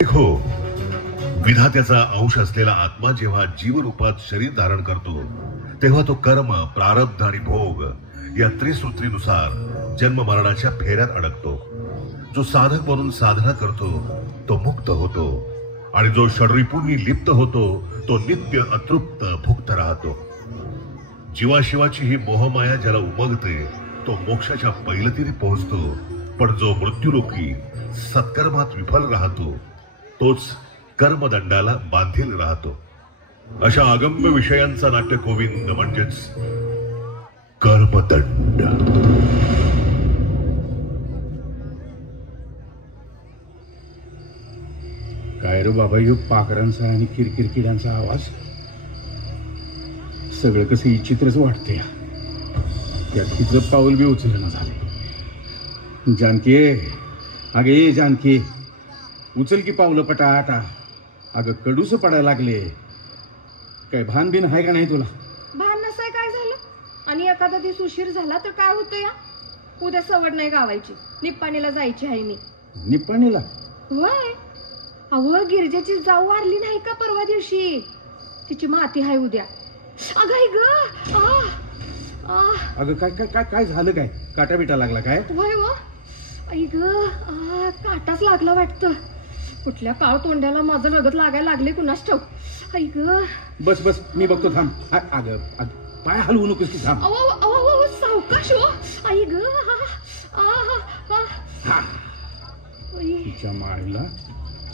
हो, विधात्याचा अंश असलेला आत्मा जेव्हा जीवरूपात शरीर धारण करतो तेव्हा तो कर्म, प्रारब्ध आणि भोग या त्रिसूत्रीनुसार जन्म मरणाच्या फेऱ्यात अडकतो. जो साधक म्हणून साधना करतो तो मुक्त होतो आणि जो षड्रिपूंनी लिप्त होतो तो नित्य अतृप्त भुक्त राहतो. जीवाशिवाची ही मोहमाया ज्याला उमगते तो मोक्षाच्या पैलतीने पोहोचतो, पण जो मृत्यूलोकी सत्कर्मात विफल राहतो तोच कर्मदंडाला बांधील राहतो. अशा अगम्य विषयांचा नाट्य गोविंद म्हणजेच कर्मदंड. काय रे बाबा, यो पाखरांचा आणि किरकिरकिड्यांचा आवाज, सगळं कसं विचित्रच वाटते. त्यात तिचं पाऊल बी उचलणं झाले. जानकी, अगे ये जानकी, उचल की पावलं पटाटा. अगं कडूस पडायला लागले. काय भान बिन आहे का नाही तुला? भान नसाय काय झालं? आणि एखादा दिवस उशीर झाला तर काय होतं या? उद्या सवड नाही गावायची, निप्पाणीला जायची आहे मी. निप्पाणीला? वय अहो, गिरजेची जाऊ वारली नाही का परवा दिवशी? तिची माती आहे उद्या. अगं आई ग, अगं काय काय काय काय झालं? काय काटा बिटा लागला काय? वय व आई ग, काटाच लागला वाटतं. कुठल्या काळ तोंड्याला माझं रगत लागायला लागले कुणास ठाऊक. आई ग, बस बस, मी बघतो, थांब. अगं पाय हलवू नकोस की, थांब. सावकाश हो. आई ग, तिच्या मायला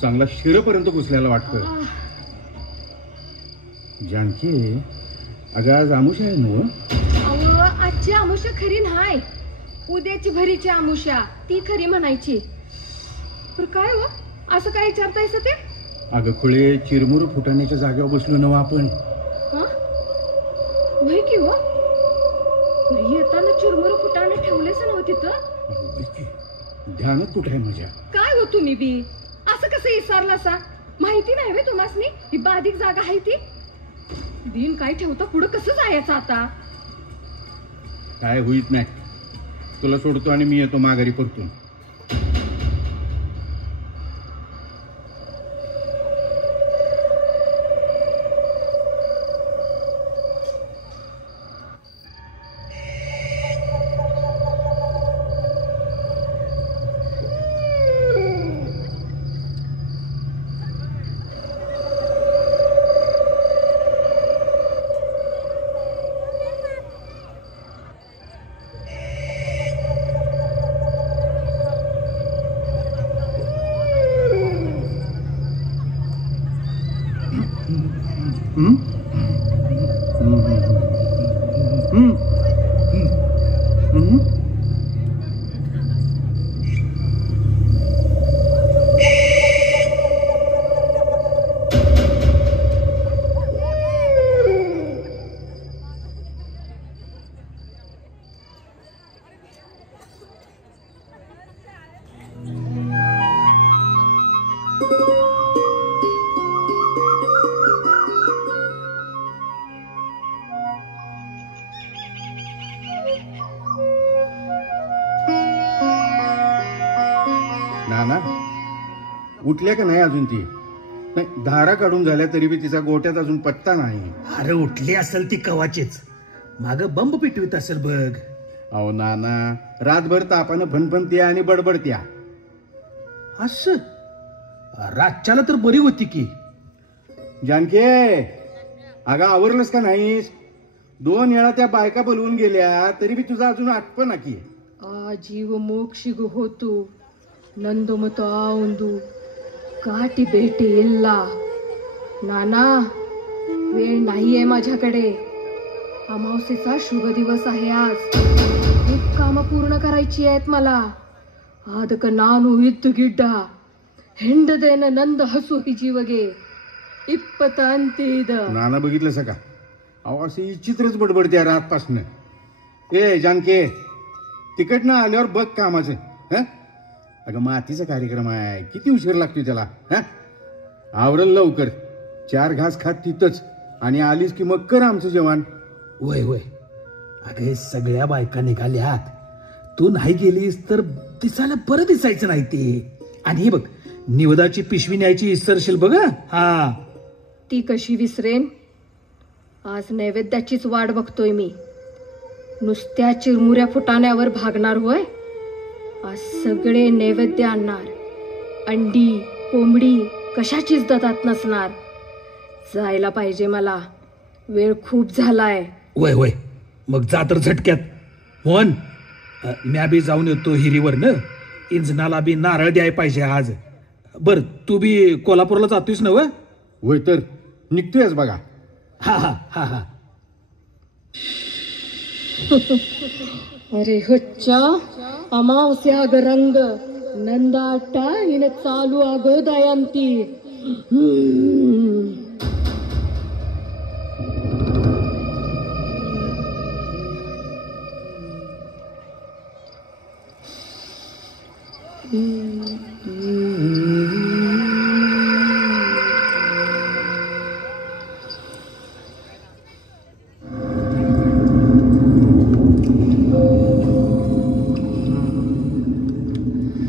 चांगला शिरपर्यंत घुसल्याला वाटतं. जानकी, अगं आज आमुषा आहे ना? आजची आमुषा खरी नाही, उद्याची भरीची आमुषा ती खरी म्हणायची. पण काय हो, असं काय विचारतायस ते? अगं खुळे, चिरमुर फुटाण्याच्या जागेवर बसलो ना आपण. वय की हो, येताना चिरमुर फुटाणे ठेवलेच नव्हते तिथं. ध्यानात कुठे आहे माझ्या? काय हो तुम्ही बी असं कसं विसरला सा? माहिती नाही वे तुम्हासनी ही बाधिक जागा आहे ती? दिन काय ठेवता पुढं कसं जायचं आता? काय होईत नाही, तुला सोडतो आणि मी येतो माघारी परतून. नाना उठल्या का नाही अजून? ती नाही, धारा काढून झाल्या तरी बी तिचा गोट्यात अजून पत्ता नाही. अरे उठली असेल ती कवाचीच, माग बंब पिटवीत असेल बघ. अहो नाना, रातभर तापानं फणफणत्या आणि बडबडत्या. असं रातच्याला तर बरी होती की. जानकी, अगं आवरलंस का नाहीस? 2 वेळा त्या बायका बोलवून गेल्या तरी बी तुझा अजून आठवण की. जीव मोक्षिगु होतू नंदोमतो आउंदू काटी बेटे इल्ला. नाना, वेळ नाहीये माझ्याकडे. अमावस्येचा शुभ दिवस आहे आज. खूप काम पूर्ण करायची आहेत मला. आदक नानू इद्दु गिड्डा हिंडदेन नंद हसू ही जीवगे इप्पत अंतीद. नाना बघितलं का? अहो अशी चित्रच बडबडत्या रातपासनं. ए जानकी, तिकडनं आल्यावर बघ कामाचं. अगं मातीचा कार्यक्रम आहे, किती उशीर लागतोय त्याला. आवरल लवकर, 4 घास खात तिथंच आणि आलीस की मग कर आमचं जेवण. वय वय, अगे सगळ्या बायका निघाल्यात, तू नाही गेलीस तर दिसायला बरं दिसायचं नाही ते. आणि हे बघ, निवदाची पिशवी न्यायची विसरशील बघ हं? हा ती कशी विसरेन? आज नैवेद्याचीच वाट बघतोय मी. नुसत्या चिरमुऱ्या फुटाण्यावर भागणार होय? आज सगळे नैवेद्य आणणार. अंडी कोंबडी कशाचीच दतात नसणार. जायला पाहिजे मला. वेळ खूप झालाय. वय वय मग जा तर झटक्यात. मोहन म्या बी जाऊन येतो हिरीवर न. इंजनाला बी नारळ द्याय पाहिजे आज. बर तू बी कोल्हापूरला जातोयस ना? होय तर निघतोयच बघा. हा हा हा हा. अरे हुच्चा अमावस्या ग रंग नंदाटा हिन चालू अगो दयांती.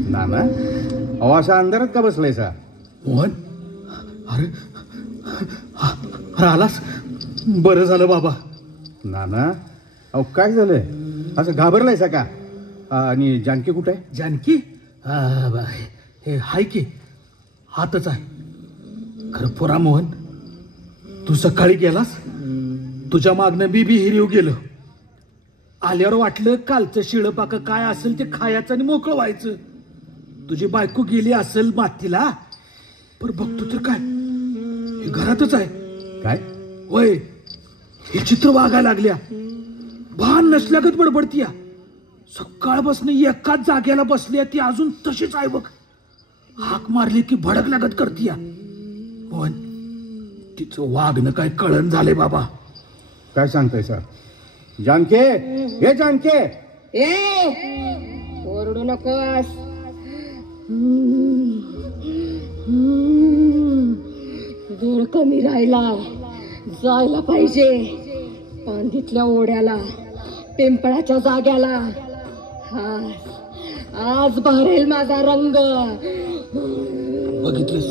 नाना अहो अशा अंधारात का बसलायसा? मोहन अरे अरे आलास? बरं झालं बाबा. नाना अहो काय झालंय? असं घाबरलायसा का? आणि जानकी कुठे आहे? जानकी हे हाय की हातच आहे. खरं पोरा मोहन तू सकाळी गेलास. तुझ्या मागनं बी हिरीव गेलो. आल्यावर वाटलं कालचं शिळं पाक काय असेल ते खायचं आणि मोकळं व्हायचं. तुझी बायको गेली असेल मातीला. पर बघतो तर काय हे घरातच आहे. काय होय हे चित्र वागायला लागल्या. भान नसल्यागत बडबडतीया. सकाळपासून एकाच जाग्याला बसली ती अजून तशीच आहे बघ. हाक मारली की भडकल्यागत करतीया. मोहन तिचं वागणं काय कळण झालंय बाबा. काय सांगताय सर? जानके हे जानके ओरडू नकोस. वेळ कमी राहिला. जायला पाहिजे पांदीतल्या ओढ्याला पिंपळाच्या जाग्याला. आज भरेल माझा रंग. बघितलंस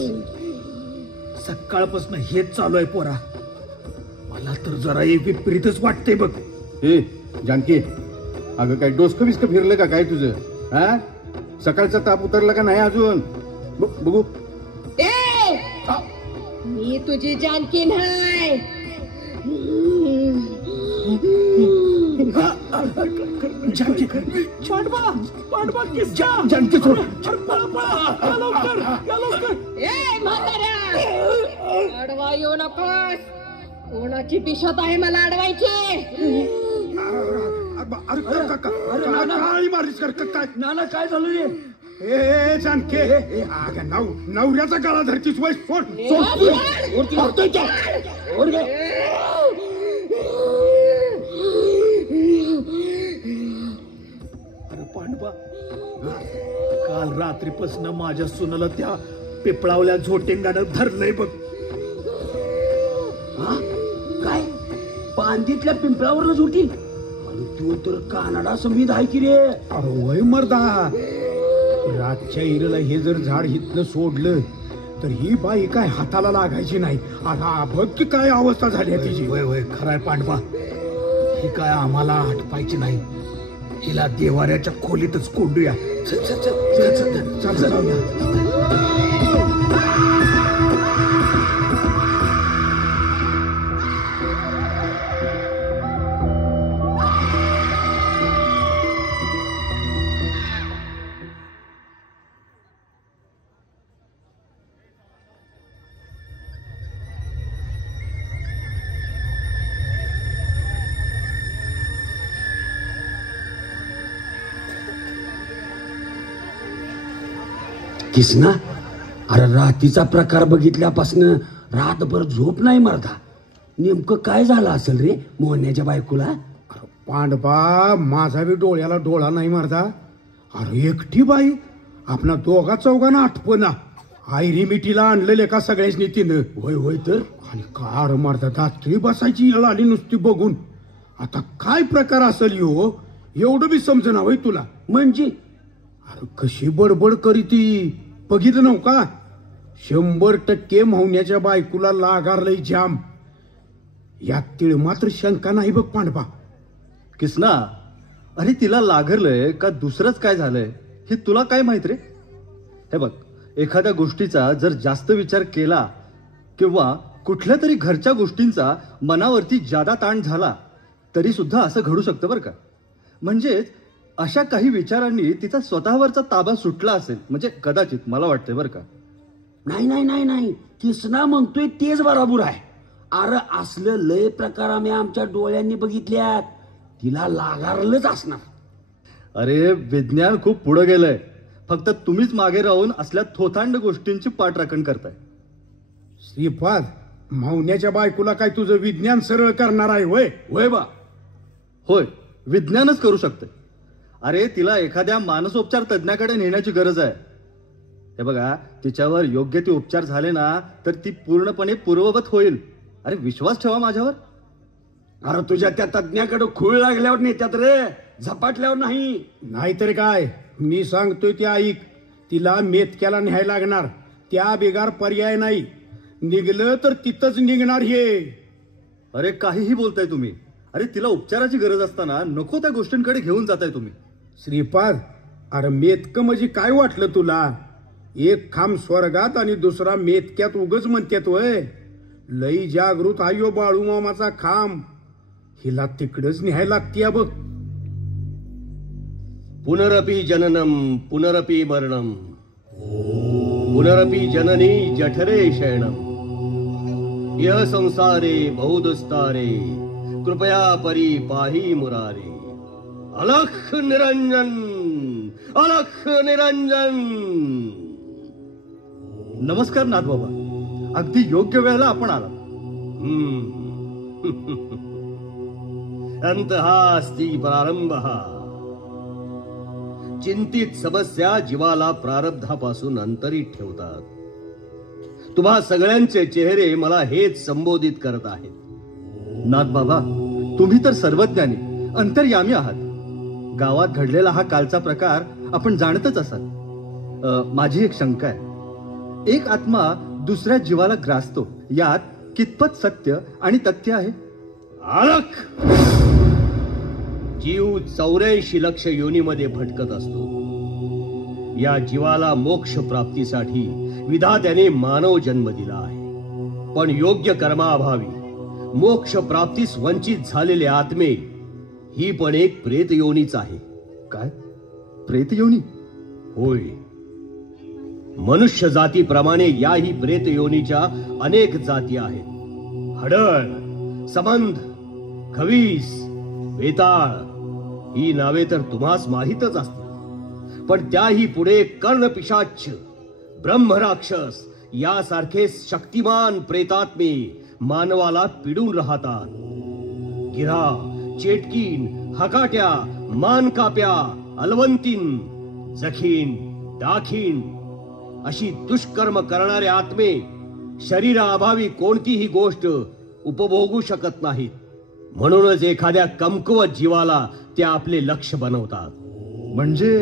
सकाळपासून हेच चालू आहे पोरा. मला तर जरा विपरीतच वाटतंय बघ. हे जानकी अगं काय डोसकं बिस्कं फिरलं का काय तुझं? हा सकाळचा ताप उतरला का नाही अजून? बघू. मी तुझी जानकी नाही. जानकी पांडवा पांडवा जानकी सोड. अडवा येऊ नकोस. कोणाची पिशत आहे मला अडवायची? नाना काय झालं रे? ए जानके नवऱ्याचा गळा धरतीस वय सोड. अरे पांडवा काल रात्रीपासून माझ्या सुनाला त्या पिपळावल्या झोटेंगानं धरलंय बघ. काय पांदीतल्या पिंपळावर झोटी? तू तर कानाडा समीद आहे की रे. अरे वय मर्दा रातच्या इरेला हे जर झाड हितलं सोडलं तर ही बाई काय हाताला लागायची नाही. आता बघ की काय अवस्था झाली तिची. वय वय खराय पांडवा. ही काय आम्हाला आटपायची नाही. हिला देवाऱ्याच्या खोलीतच कोंडूया. चल चल चल चल चल चल जाऊया. किसना अरे रातीचा प्रकार बघितल्यापासून रातभर झोप नाही मरता. नेमकं काय झालं असेल रे मोहन्याच्या बायकोला? पांडवा माझा बी डोळ्याला डोळा नाही मरदा. अरे एकटी बाई आपणा दोघा चौघांना आठवना. आयरी मिठीला आणलेले का सगळ्याच तिनं. होय होय तर. आणि कार मारता रात्री बसायची येळ आली नुसती बघून. आता काय प्रकार असेल हो एवढं बी समजना होय तुला? म्हणजे अरे कशी बडबड करी ती. बघितलं नव्ह का? 100% मौन्याच्या बायकोला लागारलंय जाम. यात तीळ मात्र शंका नाही बघ पांडवा. किसना, अरे तिला लागरलंय का दुसरंच काय झालंय हे तुला काय माहित रे? हे बघ, एखाद्या गोष्टीचा जर जास्त विचार केला किंवा कुठल्या तरी घरच्या गोष्टींचा मनावरती जादा ताण झाला तरी सुद्धा असं घडू शकतं बरं का. म्हणजेच अशा काही विचारांनी तिचा स्वतःवरचा ताबा सुटला असेल, म्हणजे कदाचित, मला वाटतंय बरं का. नाही नाही नाही नाही, किसना म्हणतोय तेच बरोबर आहे. अरे असलं लय प्रकार आम्ही आमच्या डोळ्यांनी बघितल्यात. तिला लागारलंच असणार. अरे विज्ञान खूप पुढे गेलंय, फक्त तुम्हीच मागे राहून असल्या थोथांड गोष्टींची पाठराखण करताय. श्रीपाद, मौन्याच्या बायकोला काय तुझं विज्ञान सरळ करणार आहे वय? होय बा. होय, विज्ञानच करू शकते. अरे तिला एखाद्या मानसोपचार तज्ञाकडे नेण्याची गरज आहे. हे बघा, तिच्यावर योग्य ते उपचार झाले ना तर ती पूर्णपणे पूर्ववत होईल. अरे विश्वास ठेवा माझ्यावर. अरे तुझ्या त्या तज्ञाकडे खूळ लागल्यावर नेत्यात रे, झपाटल्यावर नाही. नाहीतर काय, मी सांगतोय ते ऐक. तिला मेतक्याला न्यायला लागणार, त्या बिगार पर्याय नाही. निघलं तर तिथंच निघणार हे. अरे काहीही बोलताय तुम्ही. अरे तिला उपचाराची गरज असताना नको त्या गोष्टींकडे घेऊन जाताय तुम्ही. श्रीपाद, अरे मेतकं म्हणजे काय वाटलं तुला? एक खांब स्वर्गात आणि दुसरा मेतक्यात उगच म्हणतात वय. लई जागृत आयो बाळूमामाचा खांब. हिला तिकडच न्यायला लागतीया बघ. पुनरपि जननम पुनरपि मरणम पुनरपि जननी जठरे शयनम यह संसारे बहुदुस्तारे कृपया परी पाही मुरारे. अलख निरंजन, अलख निरंजन. नमस्कार नाथबाबा, अगदी योग्य वेळेला आपण आला. अंतहास्ति प्रारंभः. चिंतित समस्या जीवाला प्रारब्धापासून अंतरित ठेवतात. तुम्हा सगळ्यांचे चेहरे मला हेच संबोधित करत आहेत. नाथबाबा, तुम्ही तर सर्वज्ञानी, अंतर्यामी आहात. गावात घडलेला हा कालचा प्रकार आपण जाणतच असाल. माझी एक शंका आहे. एक आत्मा दुसऱ्या जीवाला ग्रासतो, यात कितपत सत्य आणि तथ्य आहे? अलख. जीव 84 लक्ष योनीमध्ये भटकत असतो. या जीवाला मोक्ष प्राप्तीसाठी विधात्याने मानव जन्म दिला आहे. पण योग्य कर्माअभावी मोक्ष प्राप्तीस वंचित झालेले आत्मे ही पण एक प्रेत योनीच आहे. काय? प्रेत योनी? होय. मनुष्य जातीप्रमाणे याही प्रेत योनीच्या अनेक जाती आहेत. हडळ, समंध, खवीस, वेताळ ही नावे तर तुम्हास माहीतच असतील. पण त्याही पुढे कर्णपिशाच, ब्रह्मराक्षस यासारखे शक्तिमान प्रेतात्मे मानवाला पिडून राहतात. गिरा, चेटकीन, हकाट्या, मानकाप्या, अलवंतीन, जखीन, दाखीन अशी दुष्कर्म करणारे आत्मे शरीराअभावी कोणतीही गोष्ट उपभोगू शकत नाहीत. म्हणूनच एखाद्या कमकुवत जीवाला ते आपले लक्ष बनवतात. म्हणजे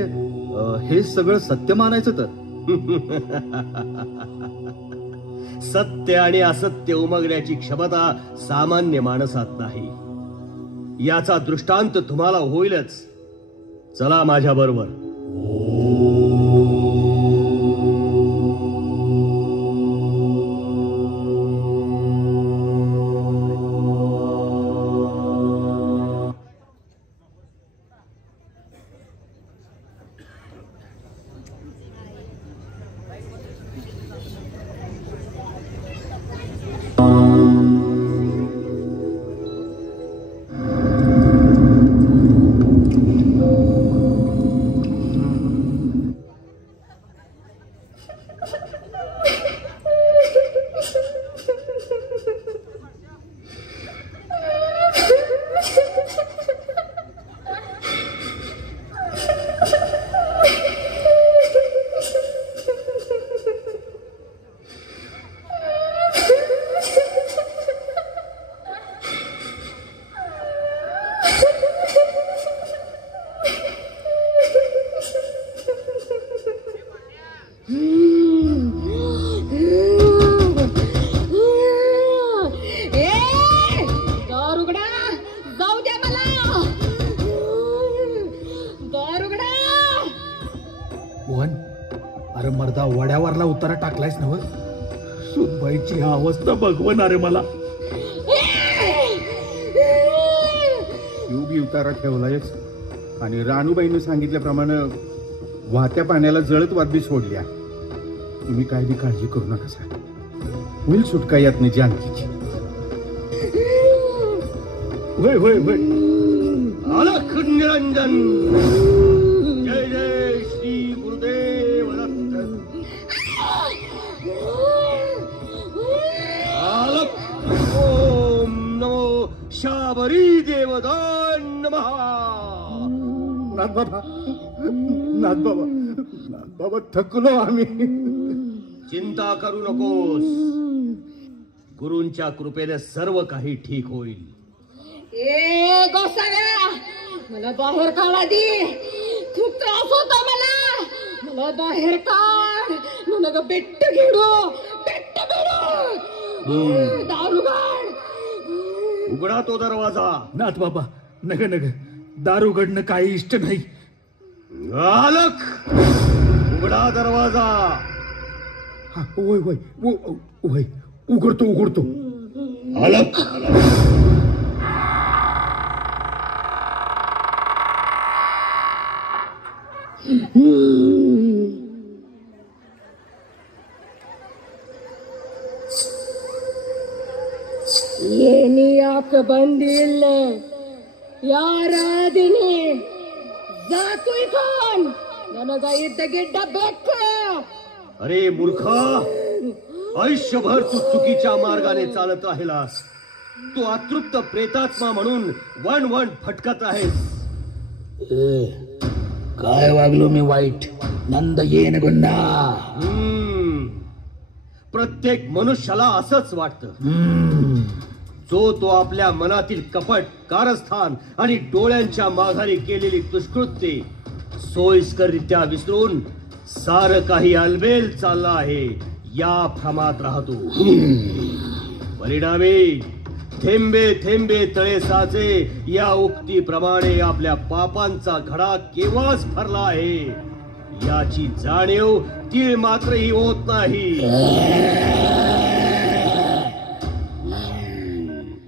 हे सगळं सत्य मानायचं तर? सत्य आणि असत्य उमगण्याची क्षमता सामान्य माणसात नाही. याचा दृष्टांत तुम्हाला होईलच. चला माझ्या बरोबर. अरे मर्दा वड्यावरला उतारा टाकलायस नव. सुनबाईची अवस्था बघवण अरे मला. बी उतारा ठेवलायच आणि राणूबाईनं सांगितल्याप्रमाणे वाहत्या पाण्याला जळत वादबी सोडल्या. तुम्ही काय बी काळजी करू नका सर. होईल सुटका यात नाही जानकीची. होय होय होय. अलख निरंजन. जय जय श्री गुरुदेव दत्त. अलख. ओम नमो शाबरी देवदान नमः. नाथ बाबा, नाथ बाबा, नाथ बाबा थकलो आम्ही. चिंता करू नकोस. गुरूंच्या कृपेने सर्व काही ठीक होईल. ए गोसाव्या, मला बाहेर काढ आधी. खूप त्रास होता मला बाहेर काढ. नग बेट्ट घेडो, बेट्ट बेडो. दारू काढ. उघडा तो दरवाजा. नाथ बाबा नग नग, दारू उघडणं काही इष्ट नाही. अलख. उघडा दरवाजा. होय होय होय, उघडतो उघडतो. अलख. ಏನಿ ಯಾಕೆ ಬಂದಿಲ್ಲ? ಯಾರಾದಿನಿ? जातोय कोण? ನನಗ ಇದ್ದ ಗಿಡ್ಡ ಬೇಕು. अरे मूर्खा, आयुष्यभर तू चुकीच्या मार्गाने चालत राहिलास. तू अतृप्त प्रेतात्मा म्हणून वन वन फटकत आहेस. काय वागलो मी वाईट? नंद येन गुन्हा. प्रत्येक मनुष्याला असंच वाटतं. जो तो आपल्या मनातील कपट, कारस्थान आणि डोळ्यांच्या माघारी केलेली दुष्कृत्ये सोयीस्कररित्या विसरून सारं काही अलबेल चालला आहे या भ्रमात राहतो. परिणामी थेंबे थेंबे तळे साचे या उक्तीप्रमाणे आपल्या पापांचा घडा केव्हाच भरला आहे याची जाणीव तीळ मात्रही होत नाही.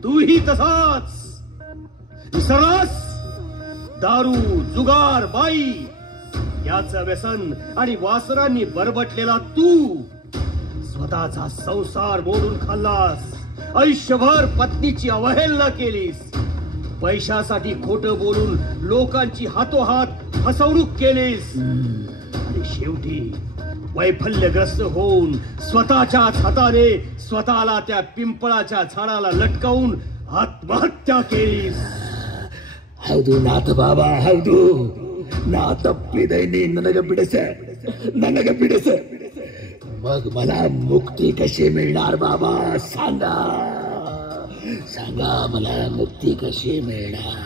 तूही तसाच विसरलास. दारू, जुगार, बाई याचं व्यसन आणि वासनांनी बरबटलेला तू स्वतःचा संसार मोडून खाल्लास. आयुष्यभर पत्नीची अवहेलना केलीस. पैशासाठी खोटं बोलून लोकांची हातोहात फसवणूक केलीस. आणि शेवटी वैफल्यग्रस्त होऊन स्वतःच्याच हाताने स्वतःला त्या पिंपळाच्या झाडाला लटकावून आत्महत्या केलीस. ಹೌದು ನಾಥ ಬಾಬಾ, ಹೌದು. ನಾ ತಪ್ಪಿದೈನಿ, ನನಗೆ ಬಿಡಿಸ. मग मला मुक्ती कशी मिळणार बाबा? सांगा मला मुक्ती कशी मिळणार?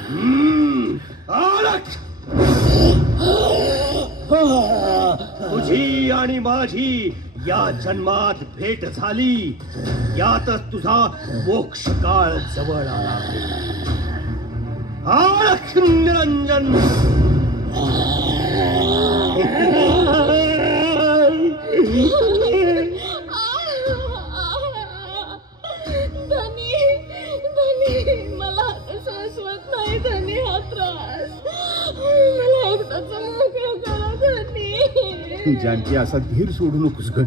तुझी आणि माझी या जन्मात भेट झाली. यातच तुझा मोक्ष काळ जवळ आला. निरंजन. मला शाश्वत नाही धनी हा त्रास. मला एकदाच मोकळं करा धनी. जानकी असा धीर सोडू नकोस ग.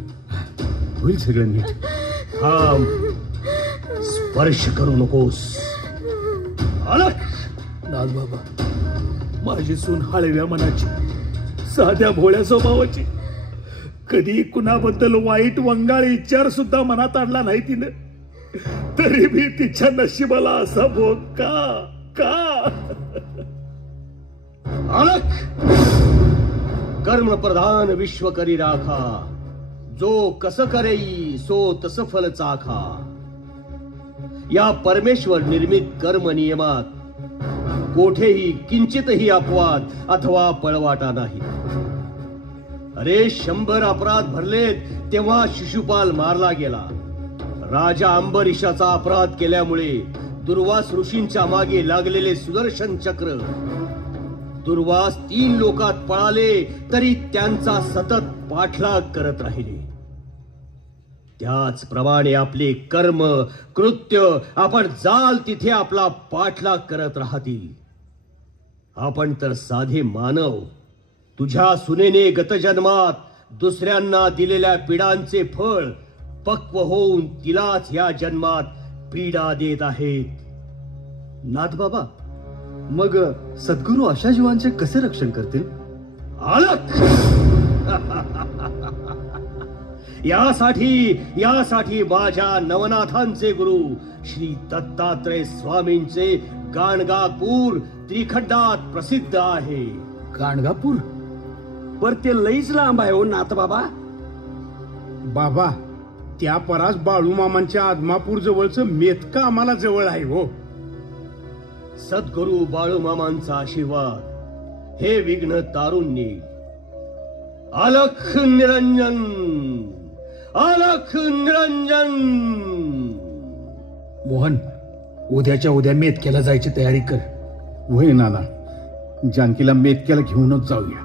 होईल सगळं नीट. थांब. स्पर्श करू नकोस. अलख. नाथ बाबा, माझी सून हळव्या मनाची, साध्या भोळ्या स्वभावाची. कधी कुणाबद्दल वाईट वंगाळ विचार सुद्धा मनात आणला नाही तिनं. तरी मी तिच्या नशिबाला असा भोग का? अलख. कर्म प्रधान विश्व करी राखा. जो कस करेई सो तस फल चाखा. या परमेश्वर निर्मित कर्म नियमात कोठेही किंचितही अपवाद अथवा पळवाटा नाही. अरे 100 अपराध भरलेत तेव्हा शिशुपाल मारला गेला. राजा अंबरीशाचा अपराध केल्यामुळे दुर्वास ऋषींच्या मागे लागलेले सुदर्शन चक्र दुर्वास 3 लोकात पळाले तरी त्यांचा सतत पाठलाग करत राहिले. त्याचप्रमाणे आपले कर्म कृत्य आपण जाल तिथे आपला पाठलाग करत राहतील. आपण तर साधे मानव. तुझ्या सुनेने गतजन्मात दुसऱ्यांना दिलेल्या पीडांचे फळ पक्व होऊन तिलाच या जन्मात पीडा देत आहेत. नाथ बाबा, मग सद्गुरू अशा जीवांचे कसे रक्षण करतील? आलक यासाठी माझ्या नवनाथांचे गुरु श्री दत्तात्रय स्वामींचे गाणगापूर त्रिखंडात प्रसिद्ध आहे. गाणगापूर? पर ते लईच लांब आहे हो नाथ बाबा. बाबा, त्या परास बाळूमामांच्या आदमापूर जवळचं मेतका आम्हाला जवळ आहे हो. सद्गुरु बाळूमामांचा आशीर्वाद हे विघ्न तारून नेईल. अलख निरंजन, अलख निरंजन. मोहन, उद्याच्या उद्या मेतक्याला जायची तयारी कर. होय नाना, जानकीला मेतक्याला घेऊनच जाऊया.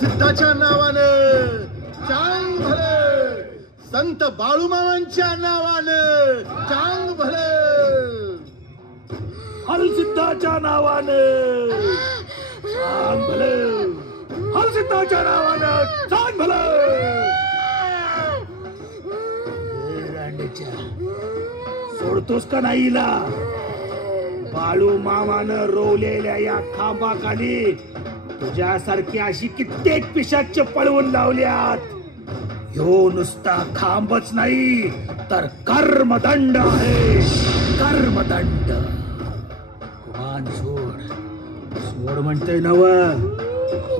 सिद्धाच्या नावानं चांग भलं, संत बाळूमामांच्या नावानं चांग भलं, हलसिद्धाच्या नावानं चांग भलं, हलसिद्धाच्या नावानं चांग भलं. सोडतोस का नाही हिला? बाळू मामानं रोवलेल्या या खांबाखाली तुझ्यासारखी अशी कित्येक पिशाच पळवून लावल्यात. ह्यो नुसता खांबच नाही तर कर्मदंड आहे, कर्मदंड. मान सोड, सोड म्हणतोय नव,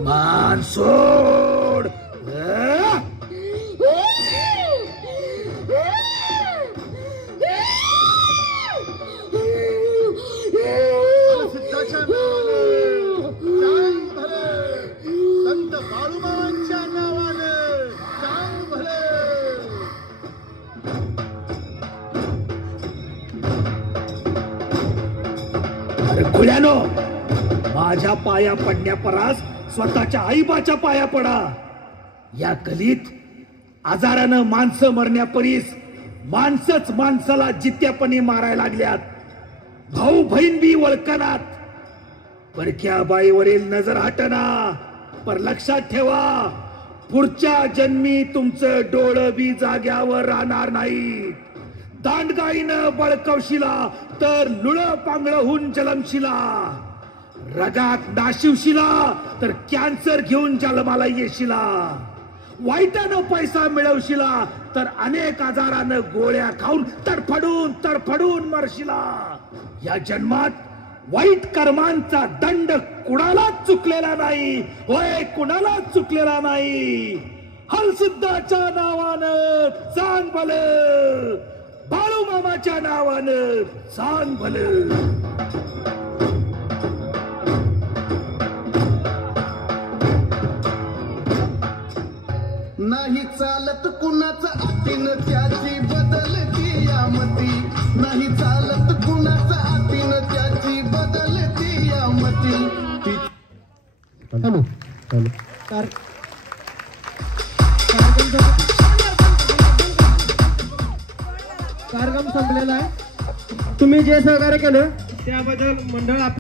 मान सोड. सिद्धाच्या नावानं चांग भलं, संत बाळूमामांच्या नावानं चांग भलं. अरे खुल्यानो, माझ्या पाया पडण्यापरास स्वतःच्या आईबाच्या पाया पडा. या कलीत आजारानं माणसं मरण्यापरीस माणसंच माणसाला जित्यापणी मारायला लागल्यात. भाऊ बहीण बी वळकनात. परक्या बाईवरील नजर हटना, पर लक्षात ठेवा, पुढच्या जन्मी तुमचं डोळं बी जाग्यावर राहणार नाही. दांडगाईनं बळकवशिला तर लुळ पांगळहून जलमशिला. रगात नाशिवशिला तर कॅन्सर घेऊन जन्माला येशिला. वाईटानं पैसा मिळवशिला तर अनेक आजारानं गोळ्या खाऊन तडफडून तडफडून मरशिला. या जन्मात वाईट कर्मांचा दंड कुणालाच चुकलेला नाही. होय, कुणालाच चुकलेला नाही. हलसिद्धाच्या नावानं सांग भलं, बाळू मामाच्या नावानं सांग भलं. नाही चालत कुणाचं आतीन त्याची बदलती यामती. नाही चालत कुणाचं आतीन त्याची बदलती यामती. कार्यक्रम संपलेला आहे. तुम्ही जे सहकार्य केलं त्याबद्दल मंडळ